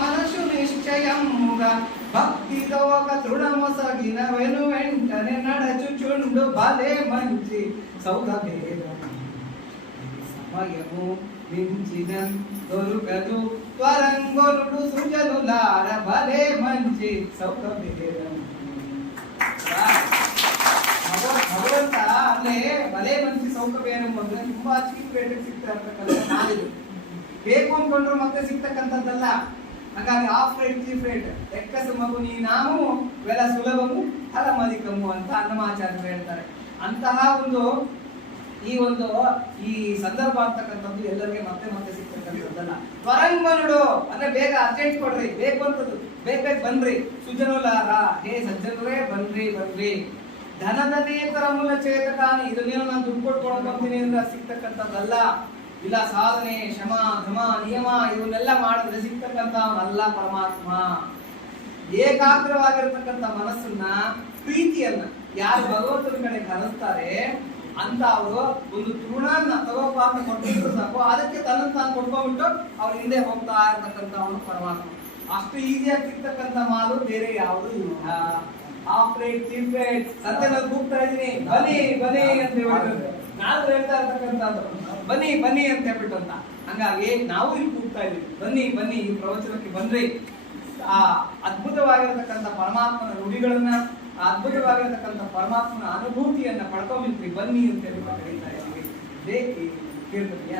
మనసు నిశ్చయముగా భక్తితో ఒక తృణమొసగిన వెను వెంటనే నడచుచుండు భలే మంచి సౌకర్యం సమయము మించిన దొరుకదు త్వరంగొరుడు సుజనులార ಭಲೇ ಮಂಚಿ ಸೌಕರ್ಯಂ ಭಗವಂತ ಅಂದ್ರೆ ಭಲೇ ಮಂಚಿ ಸೌಕರ್ಯಂ ಅಂದ್ರೆ ತುಂಬಾ ಚೀಪ್ ರೇಟ್ ಸಿಗ್ತಾ ಇರ್ತಕ್ಕಂಥ ನಾಲಿದು ಬೇಕು ಅನ್ಕೊಂಡ್ರು ಮತ್ತೆ ಸಿಗ್ತಕ್ಕಂಥದ್ದಲ್ಲ. ಹಾಗಾಗಿ ಆಫ್ ರೇಟ್ ಚೀಪ್ ರೇಟ್ ಎಕ್ಕಸ ಮಗು ನೀ ನಾವು ವೆಲ ಸುಲಭವು ಫಲಮಧಿಕಮು ಅಂತ ಅನ್ನಮಾಚಾರ್ಯರು ಹೇಳ್ತಾರೆ. ಅಂತಹ ಈ ಸಂದರ್ಭ ಅಂತಕ್ಕಂಥದ್ದು ಎಲ್ಲರಿಗೆ ಮತ್ತೆ ಮತ್ತೆ ಸಿಗ್ತಕ್ಕಂಥದ್ದಲ್ಲ. ತ್ವರಂಗನುಡು ಅಂದ್ರೆ ಬೇಗ ಅರ್ಜೆಂಟ್ ಕೊಡ್ರಿ, ಬೇಕು ಅಂತದ್ದು ಬೇಗ ಬನ್ರಿ. ಸುಜನುಲಾರ ಹೇ ಸಜ್ಜನರೇ ಬನ್ರಿ. ಧನದ ನೇತರ ಮೂಲ ಚೇತಕಾನಿ ಇದನ್ನೇನೋ ನಾನು ದುಡ್ಡು ಕೊಟ್ಕೊಂಡು ಹೋಗ್ತೀನಿ ಅಂದ್ರೆ ಸಿಗ್ತಕ್ಕಂಥದ್ದಲ್ಲ. ಇಲ್ಲ ಸಾಧನೆ ಶಮ ಧಮ ನಿಯಮ ಇವನ್ನೆಲ್ಲ ಮಾಡಿದ್ರೆ ಸಿಗ್ತಕ್ಕಂಥವನಲ್ಲ ಪರಮಾತ್ಮ. ಏಕಾಗ್ರವಾಗಿರ್ತಕ್ಕಂಥ ಮನಸ್ಸನ್ನ ಪ್ರೀತಿಯನ್ನ ಯಾರು ಭಗವಂತನ ಕಡೆ ಕರೆಸ್ತಾರೆ ಅಂತ ಅವರು ಒಂದು ತೃಣನ ತಗೋಪ ಅಂತ ಕೊಟ್ಟಿದ್ರು ಸಾಕು, ಅದಕ್ಕೆ ತನ್ನ ತಾನು ಕೊಟ್ಕೊಂಡ್ಬಿಟ್ಟು ಅವ್ರ ಹಿಂದೆ ಹೋಗ್ತಾ ಇರ್ತಕ್ಕಂಥ ಅವನು ಪರಮಾತ್ಮ. ಅಷ್ಟು ಈಸಿಯಾಗಿ ಸಿಗ್ತಕ್ಕಂಥ ಮಾಲು ಬೇರೆ ಯಾವುದು ಇಲ್ಲ. ಆಫ್ ರೇಟ್ ಚೀಪ್ ರೇಟ್ ಸತ್ಯ ನಾನು ಕೂಗ್ತಾ ಇದ್ದೀನಿ ಬನ್ನಿ ಅಂತ ಹೇಳ್ಬಿಟ್ಟು ನಾನು ಹೇಳ್ತಾ ಇರ್ತಕ್ಕಂಥದ್ದು ಬನ್ನಿ ಅಂತ ಹೇಳ್ಬಿಟ್ಟು ಅಂತ. ಹಂಗಾಗಿ ನಾವು ಇಲ್ಲಿ ಕೂಗ್ತಾ ಇದೀವಿ ಬನ್ನಿ ಈ ಪ್ರವಚನಕ್ಕೆ ಬನ್ರಿ. ಆ ಅದ್ಭುತವಾಗಿರತಕ್ಕಂಥ ಪರಮಾತ್ಮನ ನುಡಿಗಳನ್ನ, ಅದ್ಭುತವಾಗಿರತಕ್ಕಂಥ ಪರಮಾತ್ಮನ ಅನುಭೂತಿಯನ್ನ ಪಡ್ಕೊಂಡ್ಬಿಟ್ರಿ ಬನ್ನಿ ಅಂತ ಹೇಳ್ಬಿಟ್ಟು ಹೇಳ್ತಾ ಇದ್ದೀವಿ. ಕೀರ್ತನೆಯ